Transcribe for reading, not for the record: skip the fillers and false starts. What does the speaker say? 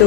2